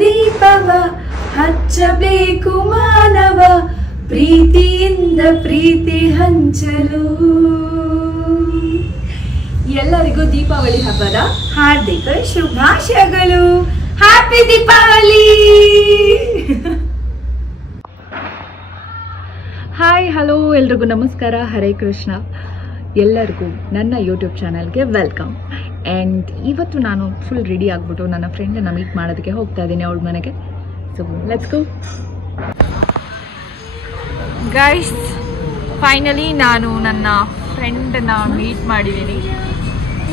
ದೀಪವ ಹಚ್ಚಬೇಕು ಮಾನವ ಪ್ರೀತಿಯಿಂದ ಪ್ರೀತಿ ಹಂಚಲು. ಎಲ್ಲರಿಗೂ ದೀಪಾವಳಿ ಹಬ್ಬದ ಹಾರ್ದಿಕ ಶುಭಾಶಯಗಳು. ಹ್ಯಾಪಿ ದೀಪಾವಳಿ. ಹಾಯ್, ಹಲೋ, ಎಲ್ರಿಗೂ ನಮಸ್ಕಾರ. ಹರೇ ಕೃಷ್ಣ. ಎಲ್ಲರಿಗೂ ನನ್ನ ಯೂಟ್ಯೂಬ್ ಚಾನಲ್ಗೆ ವೆಲ್ಕಮ್. ಆ್ಯಂಡ್ ಇವತ್ತು ನಾನು ಫುಲ್ ರೆಡಿ ಆಗಿಬಿಟ್ಟು ನನ್ನ ಫ್ರೆಂಡನ್ನು ಮೀಟ್ ಮಾಡೋದಕ್ಕೆ ಹೋಗ್ತಾ ಇದ್ದೀನಿ ಅವಳ ಮನೆಗೆ. So let's go guys. Finally ನಾನು ನನ್ನ ಫ್ರೆಂಡನ್ನ ಮೀಟ್ ಮಾಡಿದ್ದೀನಿ.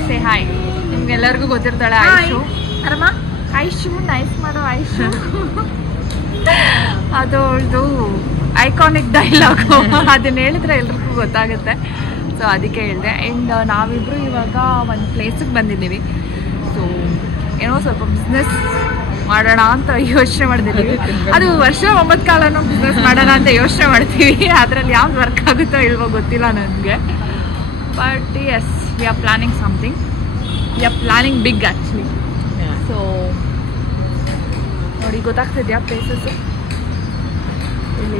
Say hi. ನಿಮ್ಗೆಲ್ಲರಿಗೂ ಗೊತ್ತಿರ್ತಾಳೆ ಐಶು. ಆರಾಮ? ಐಶು ನೈಸ್ ಮಾಡೋ ಐಶು. ಅದೊಳ್ದು iconic dialogue. ಅದನ್ನ ಹೇಳಿದ್ರೆ ಎಲ್ರಿಗೂ ಗೊತ್ತಾಗುತ್ತೆ. ಸೊ ಅದಕ್ಕೆ ಹೇಳಿದೆ. ಆ್ಯಂಡ್ ನಾವಿಬ್ಬರು ಇವಾಗ ಒಂದು ಪ್ಲೇಸಿಗೆ ಬಂದಿದ್ದೀವಿ. ಸೊ ಏನೋ ಸ್ವಲ್ಪ ಬಿಸ್ನೆಸ್ ಮಾಡೋಣ ಅಂತ ಯೋಚನೆ ಮಾಡ್ತಿದ್ದೀವಿ. ಅದು ವರ್ಷ 9 ಕಾಲನೂ ಬಿಸ್ನೆಸ್ ಮಾಡೋಣ ಅಂತ ಯೋಚನೆ ಮಾಡ್ತೀವಿ. ಅದರಲ್ಲಿ ಯಾವ್ದು ವರ್ಕ್ ಆಗುತ್ತೋ ಇಲ್ವೋ ಗೊತ್ತಿಲ್ಲ ನನಗೆ. But yes, we are planning something. We are planning big actually. So ನೋಡಿ, ಗೊತ್ತಾಗ್ತಿದ್ಯಾ ಪ್ಲೇಸಸ್ಸು?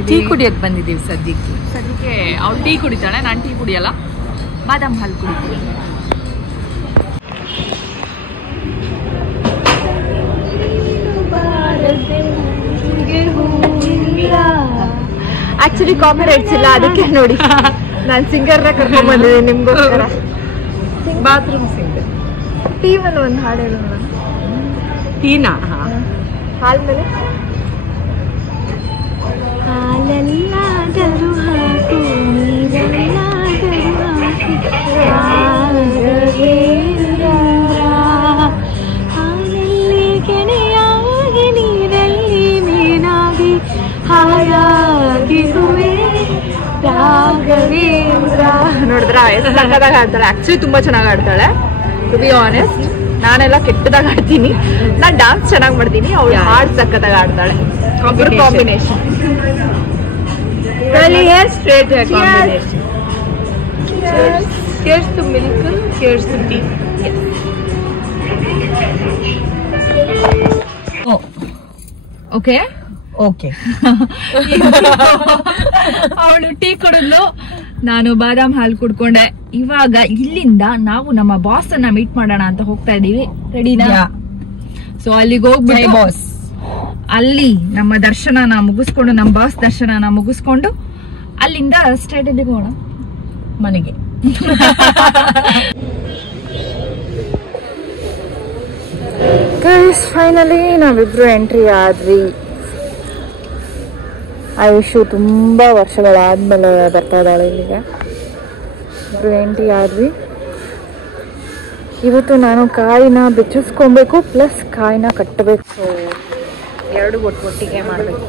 ಟೀ ಕುಡಿಯೋಕ್ಕೆ ಬಂದಿದ್ದೀವಿ ಸದ್ಯಕ್ಕೆ. ಅವ್ಳು ಟೀ ಕುಡಿತಾಳೆ, ನಾನು ಟೀ ಕುಡಿಯಲ್ಲ, ಬಾದಾಮ್ ಹಾಲು ಕುಡಿತೀನಿ. ಆಕ್ಚುಲಿ ಕಾಪಿ ರೈಟ್ಸ್ ಇಲ್ಲ, ಅದಕ್ಕೆ ನೋಡಿ ನಾನು ಸಿಂಗರ್ನ ಕರ್ಕೊಂಡ್ ಬಂದಿದ್ದೀನಿ ನಿಮ್ಗೋಸ್ಕರ. Bathroom singer. ಟೀ ಮೇಲೆ ಒಂದು ಹಾಡು ಹೇಳೋಣ. ಟೀನಾ? ಹಾಲ್ ಮೇಲೆ ಹಾಲೆಲ್ಲಾದರೂ ಹಾಕು, ನೀರೆಲ್ಲಾದರೂ ಹಾಕು, ಹಾಲಲ್ಲಿ ಕೆನೆಯಾಗಿ ನೀರಲ್ಲಿ ಮೀನಾಗಿ ಹಾಯಾಗಿರುವೆ ರಾಘವೇಂದ್ರ. ನೋಡಿದ್ರ ಎಷ್ಟು ಸಕ್ಕದಾಗ ಆಡ್ತಾಳೆ. ಆಕ್ಚುಲಿ ತುಂಬಾ ಚೆನ್ನಾಗಿ ಆಡ್ತಾಳೆ. ಟು ಬಿ ಆನೆಸ್ಟ್, ನಾನೆಲ್ಲ ಕೆಟ್ಟದಾಗ ಆಡ್ತೀನಿ. ನಾನು ಡಾನ್ಸ್ ಚೆನ್ನಾಗಿ ಮಾಡ್ತೀನಿ, ಅವಳು ಹಾಡ್ ಸಕ್ಕದಾಗ ಆಡ್ತಾಳೆ. Combination. Hair straight combination. Cheers to milk, cheers to tea. Okay okay. ಅವಳು ಟೀ ಕುಡಿದ್ಲು, ನಾನು ಬಾದಾಮ್ ಹಾಲು ಕುಡ್ಕೊಂಡೆ. ಇವಾಗ ಇಲ್ಲಿಂದ ನಾವು ನಮ್ಮ ಬಾಸ್ ಅನ್ನ ಮೀಟ್ ಮಾಡೋಣ ಅಂತ ಹೋಗ್ತಾ ಇದೀವಿ. ರೆಡಿನಾ? ಸೊ ಅಲ್ಲಿಗೆ ಹೋಗ್ಬಿಟ್ಟು ಬಾಸ್ ಅಲ್ಲಿ ನಮ್ಮ ದರ್ಶನನ ಮುಗಿಸ್ಕೊಂಡು, ನಮ್ಮ ಬಾಸ್ ದರ್ಶನನ ಮುಗಿಸ್ಕೊಂಡು ಅಲ್ಲಿಂದ ಸ್ಟ್ರೈಟ್ ಎಲ್ಲಿಗೆ ಹೋಗೋಣ? ಮನೆಗೆ. ಗೈಸ್, ಫೈನಲಿ ನಾವಿಬ್ರು ಎಂಟ್ರಿ ಆದ್ವಿ. ಆಯುಷು ತುಂಬಾ ವರ್ಷಗಳಾದ್ಮೇಲೆ ಬರ್ತಾ ಇದ್ದಾಳೆ ಇಲ್ಲಿಗೆ. ಇಬ್ರು ಎಂಟ್ರಿ ಆದ್ವಿ. ಇವತ್ತು ನಾನು ಕಾಯಿನ ಬಿಚ್ಚಿಸ್ಕೊಬೇಕು, ಪ್ಲಸ್ ಕಾಯಿನ ಕಟ್ಟಬೇಕು. ಸೊ ಎರಡು ಒಟ್ಟಿಗೆ ಮಾಡಬೇಕು.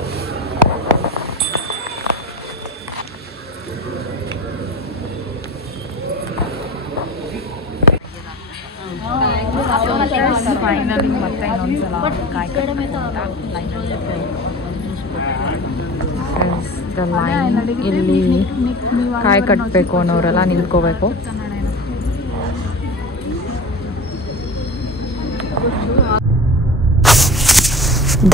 ಫೈನಲಿ ಮತ್ತೆ ಇನ್ನೊಂದ್ಸಲ ಕಾಯಿ ಇಲ್ಲಿ ಕಾಯಿ ಕಟ್ಟಬೇಕು ಅನ್ನೋರೆಲ್ಲ ನಿಂತ್ಕೋಬೇಕು.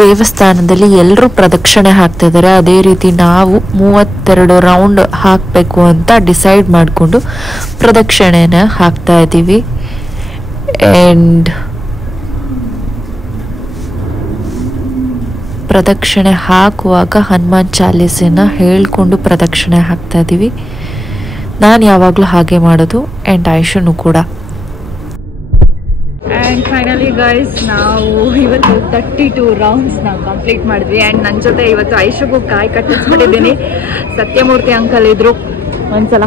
ದೇವಸ್ಥಾನದಲ್ಲಿ ಎಲ್ಲರೂ ಪ್ರದಕ್ಷಿಣೆ ಹಾಕ್ತಾ ಇದ್ದಾರೆ. ಅದೇ ರೀತಿ ನಾವು 32 ರೌಂಡ್ ಹಾಕಬೇಕು ಅಂತ ಡಿಸೈಡ್ ಮಾಡಿಕೊಂಡು ಪ್ರದಕ್ಷಿಣೆನ ಹಾಕ್ತಾ ಇದ್ದೀವಿ. ಆ್ಯಂಡ್ ಪ್ರದಕ್ಷಿಣೆ ಹಾಕುವಾಗ ಹನುಮಾನ್ ಚಾಲೀಸನ್ನ ಹೇಳ್ಕೊಂಡು ಪ್ರದಕ್ಷಿಣೆ ಹಾಕ್ತಾ ಇದ್ದೀವಿ. ನಾನು ಯಾವಾಗಲೂ ಹಾಗೆ ಮಾಡೋದು, ಆ್ಯಂಡ್ ಆಯುಷನು ಕೂಡ. ಆ್ಯಂಡ್ ಫೈನಲಿ ಗೈಸ್, ನಾವು ಇವತ್ತು 32 ರೌಂಡ್ಸ್ನ ಕಂಪ್ಲೀಟ್ ಮಾಡಿದ್ವಿ. ಆ್ಯಂಡ್ ನನ್ನ ಜೊತೆ ಇವತ್ತು ಐಶುಗೂ ಕಾಯಿ ಕಟ್ಟಿಸ್ಬಿಟ್ಟಿದ್ದೀನಿ. ಸತ್ಯಮೂರ್ತಿ ಅಂಕಲ್ ಇದ್ರು. ಒಂದ್ಸಲ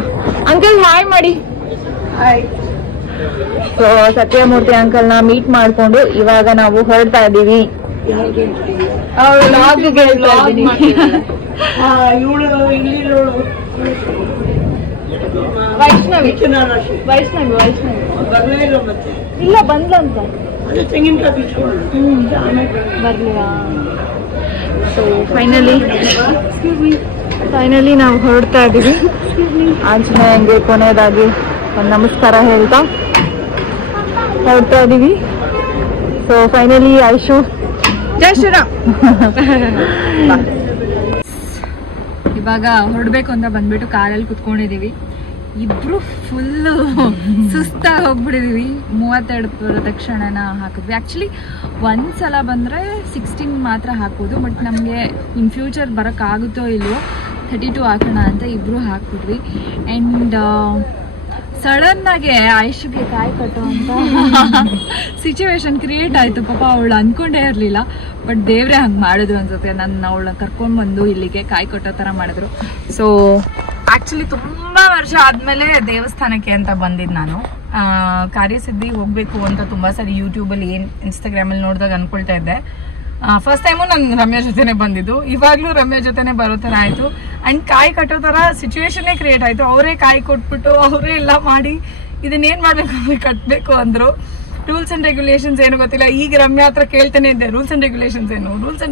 ಅಂಕಲ್ ಹಾಯ್ ಮಾಡಿ. ಹಾಯ್. ಸೊ ಸತ್ಯಮೂರ್ತಿ ಅಂಕಲ್ನ ಮೀಟ್ ಮಾಡಿಕೊಂಡು ಇವಾಗ ನಾವು ಹೊರಡ್ತಾ ಇದ್ದೀವಿ. ವೈಷ್ಣವಿ ಇಲ್ಲ ಬಂದ್ಲಂತ ಬರ್ಲಿಲ್ಲ. ಸೊ ಫೈನಲಿ ನಾವು ಹೊರಡ್ತಾ ಇದ್ದೀವಿ. ಆಂಜನೇಯಂಗೆ ಕೊನೆಯದಾಗಿ ಒಂದು ನಮಸ್ಕಾರ ಹೇಳ್ತಾ ಹೊರಡ್ತಾ ಇದ್ದೀವಿ. ಸೊ ಫೈನಲಿ ಐಶು ಜೈ ಶ್ರೀರಾಮ್. ಇವಾಗ ಹೊರಡ್ಬೇಕು ಅಂತ ಬಂದ್ಬಿಟ್ಟು ಕಾರಲ್ಲಿ ಕುತ್ಕೊಂಡಿದೀವಿ. ಇಬ್ರು ಫುಲ್ಲು ಸುಸ್ತಾಗಿ ಹೋಗ್ಬಿಟ್ಟಿದೀವಿ. 32 ಪ್ರದಕ್ಷಿಣೆನ ಹಾಕಿದ್ವಿ. ಆ್ಯಕ್ಚುಲಿ ಒಂದ್ಸಲ ಬಂದರೆ 16 ಮಾತ್ರ ಹಾಕೋದು. ಬಟ್ ನಮಗೆ ಇನ್ ಫ್ಯೂಚರ್ ಬರೋಕ್ಕಾಗುತ್ತೋ ಇಲ್ವೋ 32 ಹಾಕೋಣ ಅಂತ ಇಬ್ರು ಹಾಕ್ಬಿಟ್ವಿ. ಆ್ಯಂಡ್ ಸಡನ್ನಾಗೆ ಆಯುಷ್ಗೆ ಕಾಯಿ ಕಟ್ಟೋ ಅಂತ ಸಿಚುವೇಶನ್ ಕ್ರಿಯೇಟ್ ಆಯಿತು. ಪಾಪ ಅವಳು ಅಂದ್ಕೊಂಡೇ ಇರಲಿಲ್ಲ. ಬಟ್ ದೇವ್ರೆ ಹಂಗೆ ಮಾಡಿದ್ರು ಅನ್ಸುತ್ತೆ. ಅವಳನ್ನ ಕರ್ಕೊಂಡ್ಬಂದು ಇಲ್ಲಿಗೆ ಕಾಯಿ ಕಟ್ಟೋ ಥರ ಮಾಡಿದ್ರು. ಸೊ ಆ್ಯಕ್ಚುಲಿ ತುಂಬ ವರ್ಷ ಆದಮೇಲೆ ದೇವಸ್ಥಾನಕ್ಕೆ ಅಂತ ಬಂದಿದ್ದು ನಾನು. ಕಾರ್ಯಸಿದ್ಧಿ ಹೋಗಬೇಕು ಅಂತ ತುಂಬ ಸರಿ ಯೂಟ್ಯೂಬಲ್ಲಿ ಇನ್ಸ್ಟಾಗ್ರಾಮಲ್ಲಿ ನೋಡಿದಾಗ ಅಂದ್ಕೊಳ್ತಾ ಇದ್ದೆ. ಫಸ್ಟ್ ಟೈಮು ನಾನು ರಮ್ಯಾ ಜೊತೆನೆ ಬಂದಿದ್ದು. ಇವಾಗಲೂ ರಮ್ಯಾ ಜೊತೆನೆ ಬರೋ ಥರ ಆಯಿತು. ಆ್ಯಂಡ್ ಕಾಯಿ ಕಟ್ಟೋ ಥರ ಸಿಚುವೇಶನ್ನೇ ಕ್ರಿಯೇಟ್ ಆಯಿತು. ಅವರೇ ಕಾಯಿ ಕೊಟ್ಬಿಟ್ಟು ಅವರೇ ಎಲ್ಲ ಮಾಡಿ ಇದನ್ನೇನು ಮಾಡಬೇಕು ಅಂದರೆ ಕಟ್ಟಬೇಕು ಅಂದರು. ರೂಲ್ಸ್ ಆ್ಯಂಡ್ ರೆಗ್ಯುಲೇಷನ್ಸ್ ಏನು ಗೊತ್ತಿಲ್ಲ. ಈಗ ರಮ್ಯಾ ಹತ್ರ ಕೇಳ್ತಾನೆ ಇದ್ದೆ, ರೂಲ್ಸ್ ಆ್ಯಂಡ್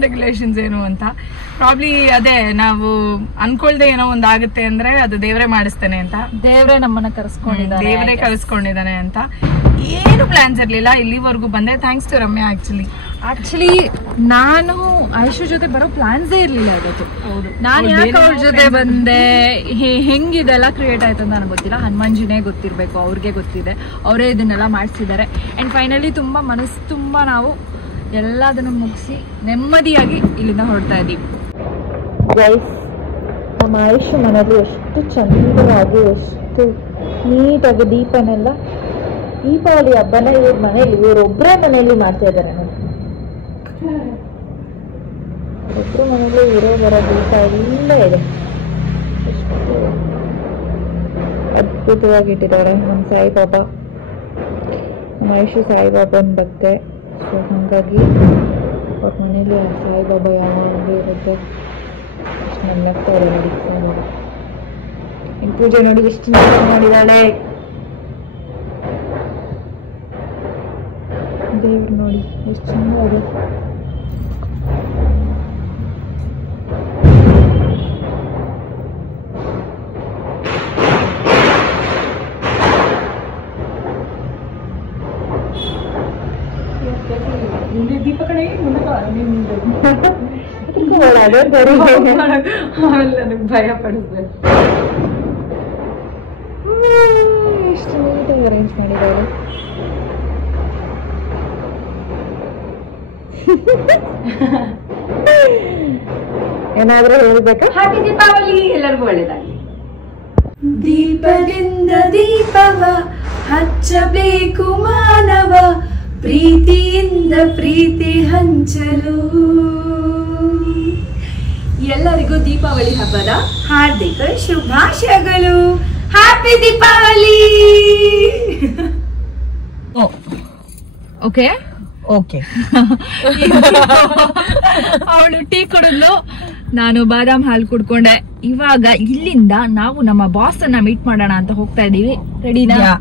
ರೆಗ್ಯುಲೇಷನ್ಸ್ ಏನು ಅಂತ. ಪ್ರಾಬ್ಲಿ ಅದೇ ನಾವು ಅನ್ಕೊಳ್ದೆ ಏನೋ ಒಂದು ಆಗುತ್ತೆ ಅಂದ್ರೆ ಅದು ದೇವರೇ ಮಾಡಿಸ್ತಾನೆ ಅಂತ. ದೇವರೇ ನಮ್ಮನ್ನ ಕರೆಸ್ಕೊಂಡಿದ್ದಾನೆ ಅಂತ. ಏನು ಪ್ಲಾನ್ಸ್ ಇರ್ಲಿಲ್ಲ ಇಲ್ಲಿವರೆಗೂ ಬಂದೆ. Thanks to Ramya. ಆಕ್ಚುಲಿ ನಾನು ಆಯುಷ್ ಜೊತೆ ಬರೋ ಪ್ಲಾನ್ಸೇ ಇರ್ಲಿಲ್ಲ ಇವತ್ತು. ನಾನು ಯಾಕೆ ಅವ್ರ ಜೊತೆ ಬಂದೆ, ಹೆಂಗಿದೆಲ್ಲ ಕ್ರಿಯೇಟ್ ಆಯ್ತು ಅಂತ ನನಗೆ ಗೊತ್ತಿಲ್ಲ. ಹನುಮಾನ್ಜಿನೇ ಗೊತ್ತಿರ್ಬೇಕು, ಅವ್ರಿಗೆ ಗೊತ್ತಿದೆ. ಅವರೇ ಇದನ್ನೆಲ್ಲ ಮಾಡಿಸಿದ್ದಾರೆ. ಅಂಡ್ ಫೈನಲಿ ತುಂಬಾ ಮನಸ್ಸು ತುಂಬಾ ನಾವು ಎಲ್ಲದನ್ನು ಮುಗಿಸಿ ನೆಮ್ಮದಿಯಾಗಿ ಇಲ್ಲಿಂದ ಹೊರಡ್ತಾ ಇದ್ದೀವಿ. ಗೈಸ್, ನಮ್ಮ ಆಯುಷ್ ಮನೆಯಲ್ಲಿ ಎಷ್ಟು ಚಂದವಾಗಿ ಎಷ್ಟು ನೀಟಾಗಿ ದೀಪನೆಲ್ಲ ದೀಪಾವಳಿ ಹಬ್ಬನ ಇವ್ರ ಮನೇಲಿ ಇವರೊಬ್ಬರೇ ಮನೆಯಲ್ಲಿ ಮಾಡ್ತಾ ಇದ್ದಾರೆ. ಒಬ್ಬರು ಮನೇಲಿ ಇರೋ ಬರೋ ದೀಪ ಎಲ್ಲ ಇದೆ. ಎಷ್ಟು ಅದ್ಭುತವಾಗಿ ಇಟ್ಟಿದ್ದಾರೆ. ನಮ್ಮ ಸಾಯಿಬಾಬಾ, ನಮ್ಮ ಆಯುಷ್ ಸಾಯಿಬಾಬಾನ ಭಕ್ತೆ. ಸೊ ಹಾಗಾಗಿ ಅವ್ರ ಮನೇಲಿ ಆ ಸಾಯಿಬಾಬಾ ಯಾವಾಗಲೂ ಇರುತ್ತೆ. ಎಷ್ಟು ನಗ್ತಾರೆ ನೋಡಿ ಸಾಯಿಬಾಬಾ. ಇನ್ನು ಪೂಜೆ ನೋಡಿ ಎಷ್ಟು ಚೆನ್ನಾಗಿ ಮಾಡಿದ್ದಾಳೆ. ದೇವ್ರು ನೋಡಿ ಎಷ್ಟು ಚೆನ್ನಾಗಿ. ದೀಪ ಕಡೆ ಭಯ ಪಡಿಸ್ಬೇಕು. ಎಷ್ಟು ನೀಟಾಗಿ ಅರೇಂಜ್ ಮಾಡಿದ್ದಾರೆ. ಏನಾದ್ರೂ ಹೇಳ್ಬೇಕಾ? ಹ್ಯಾಪಿ ದೀಪಾವಳಿ, ಎಲ್ಲರಿಗೂ ಒಳ್ಳೆಯದಾಗಲಿ. ದೀಪದಿಂದ ದೀಪವ ಹಚ್ಚಬೇಕು ಮಾನವ, ಪ್ರೀತಿಯಿಂದ ಪ್ರೀತಿ ಹಂಚಲು. ಎಲ್ಲರಿಗೂ ದೀಪಾವಳಿ ಹಬ್ಬದ ಹಾರ್ದಿಕ ಶುಭಾಶಯಗಳು. ಹ್ಯಾಪಿ ದೀಪಾವಳಿ. Okay okay. ಅವಳು ಟೀ ಕುಡಿದ್ಲು, ನಾನು ಬಾದಾಮ್ ಹಾಲು ಕುಡ್ಕೊಂಡೆ. ಇವಾಗ ಇಲ್ಲಿಂದ ನಾವು ನಮ್ಮ ಬಾಸ್ ಅನ್ನ ಮೀಟ್ ಮಾಡೋಣ ಅಂತ ಹೋಗ್ತಾ ಇದೀವಿ. ರೆಡಿನಾ?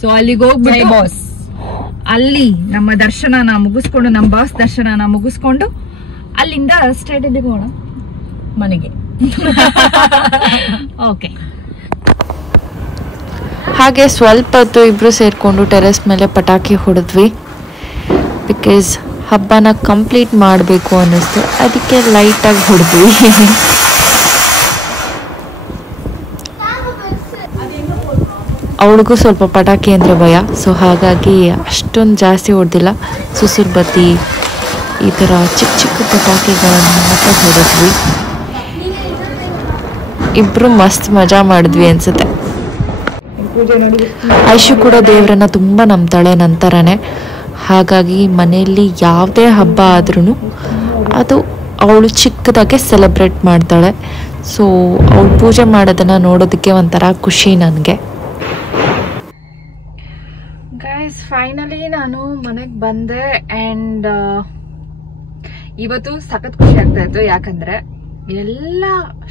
ಸೊ ಅಲ್ಲಿಗೆ ಹೋಗ್ಬಿಟ್ಟು ಬಾಸ್ ಅಲ್ಲಿ ನಮ್ಮ ದರ್ಶನನ ಮುಗಿಸ್ಕೊಂಡು, ನಮ್ಮ ಬಾಸ್ ದರ್ಶನನ ಮುಗಿಸ್ಕೊಂಡು ಅಲ್ಲಿಂದ ಸ್ಟ್ರೈಟ್ ಎಲ್ಲಿಗೆ ಹೋಗೋಣ? ಮನೆಗೆ. ಓಕೆ. ಹಾಗೆ ಸ್ವಲ್ಪ ಹೊತ್ತು ಇಬ್ಬರು ಸೇರಿಕೊಂಡು ಟೆರೆಸ್ ಮೇಲೆ ಪಟಾಕಿ ಹೊಡೆದ್ವಿ. ಬಿಕಾಸ್ ಹಬ್ಬನ ಕಂಪ್ಲೀಟ್ ಮಾಡಬೇಕು ಅನ್ನಿಸ್ತು, ಅದಕ್ಕೆ ಲೈಟಾಗಿ ಹೊಡೆದ್ವಿ. ಅವಳಿಗೂ ಸ್ವಲ್ಪ ಪಟಾಕಿ ಅಂದರೆ ಭಯ. ಸೊ ಹಾಗಾಗಿ ಅಷ್ಟೊಂದು ಜಾಸ್ತಿ ಹೊಡೆದಿಲ್ಲ. ಸುಸುರು ಬತ್ತಿ ಈ ಥರ ಚಿಕ್ಕ ಚಿಕ್ಕ ಪಟಾಕಿಗಳನ್ನು ಮಾತ್ರ ಹೊಡೆದ್ವಿ. ಇಬ್ಬರು ಮಸ್ತ್ ಮಜಾ ಮಾಡಿದ್ವಿ ಅನ್ಸುತ್ತೆ. ಐಶು ಕೂಡ ದೇವರನ್ನ ತುಂಬ ನಂಬ್ತಾಳೆ ನಂತರನೇ. ಹಾಗಾಗಿ ಮನೆಯಲ್ಲಿ ಯಾವುದೇ ಹಬ್ಬ ಆದ್ರೂ ಅದು ಅವಳು ಚಿಕ್ಕದಾಗೆ ಸೆಲೆಬ್ರೇಟ್ ಮಾಡ್ತಾಳೆ. ಸೊ ಅವಳು ಪೂಜೆ ಮಾಡೋದನ್ನು ನೋಡೋದಕ್ಕೆ ಒಂಥರ ಖುಷಿ ನನಗೆ. ಗೈಸ್, ಫೈನಲಿ ನಾನು ಮನೆಗೆ ಬಂದೆ. ಆ್ಯಂಡ್ ಇವತ್ತು ಸಖತ್ ಖುಷಿ ಆಗ್ತಾ ಇತ್ತು. ಯಾಕಂದ್ರೆ ಎಲ್ಲ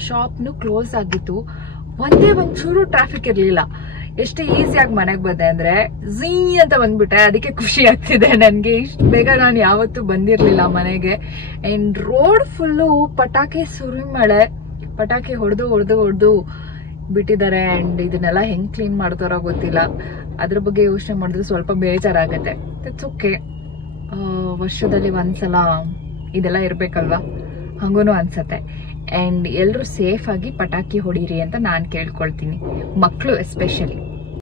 ಶಾಪ್ನು ಕ್ಲೋಸ್ ಆಗಿತ್ತು. ಒಂಚೂರು ಟ್ರಾಫಿಕ್ ಇರಲಿಲ್ಲ. ಎಷ್ಟು ಈಸಿಯಾಗಿ ಮನೆಗೆ ಬಂದೆ ಅಂದ್ರೆ ಝೀ ಅಂತ ಬಂದ್ಬಿಟ್ಟೆ. ಅದಕ್ಕೆ ಖುಷಿ ಆಗ್ತಿದೆ ನನಗೆ. ಇಷ್ಟು ಬೇಗ ನಾನು ಯಾವತ್ತೂ ಬಂದಿರಲಿಲ್ಲ ಮನೆಗೆ. ಆ್ಯಂಡ್ ರೋಡ್ ಫುಲ್ಲು ಪಟಾಕಿ ಸುರಿಮಳೆ, ಪಟಾಕಿ ಹೊಡೆದು ಬಿಟ್ಟಿದ್ದಾರೆ. ಆ್ಯಂಡ್ ಇದನ್ನೆಲ್ಲ ಹೆಂಗೆ ಕ್ಲೀನ್ ಮಾಡ್ತಾರೋ ಗೊತ್ತಿಲ್ಲ. ಅದ್ರ ಬಗ್ಗೆ ಯೋಚನೆ ಮಾಡಿದ್ರೆ ಸ್ವಲ್ಪ ಬೇಜಾರಾಗತ್ತೆ. It's okay. ವರ್ಷದಲ್ಲಿ ಒಂದ್ಸಲ ಇದೆಲ್ಲ ಇರಬೇಕಲ್ವಾ, ಹಂಗೂ ಅನ್ಸತ್ತೆ. ಆ್ಯಂಡ್ ಎಲ್ಲರೂ ಸೇಫಾಗಿ ಪಟಾಕಿ ಹೊಡೀರಿ ಅಂತ ನಾನು ಕೇಳ್ಕೊಳ್ತೀನಿ, ಮಕ್ಕಳು ಎಸ್ಪೆಷಲಿ.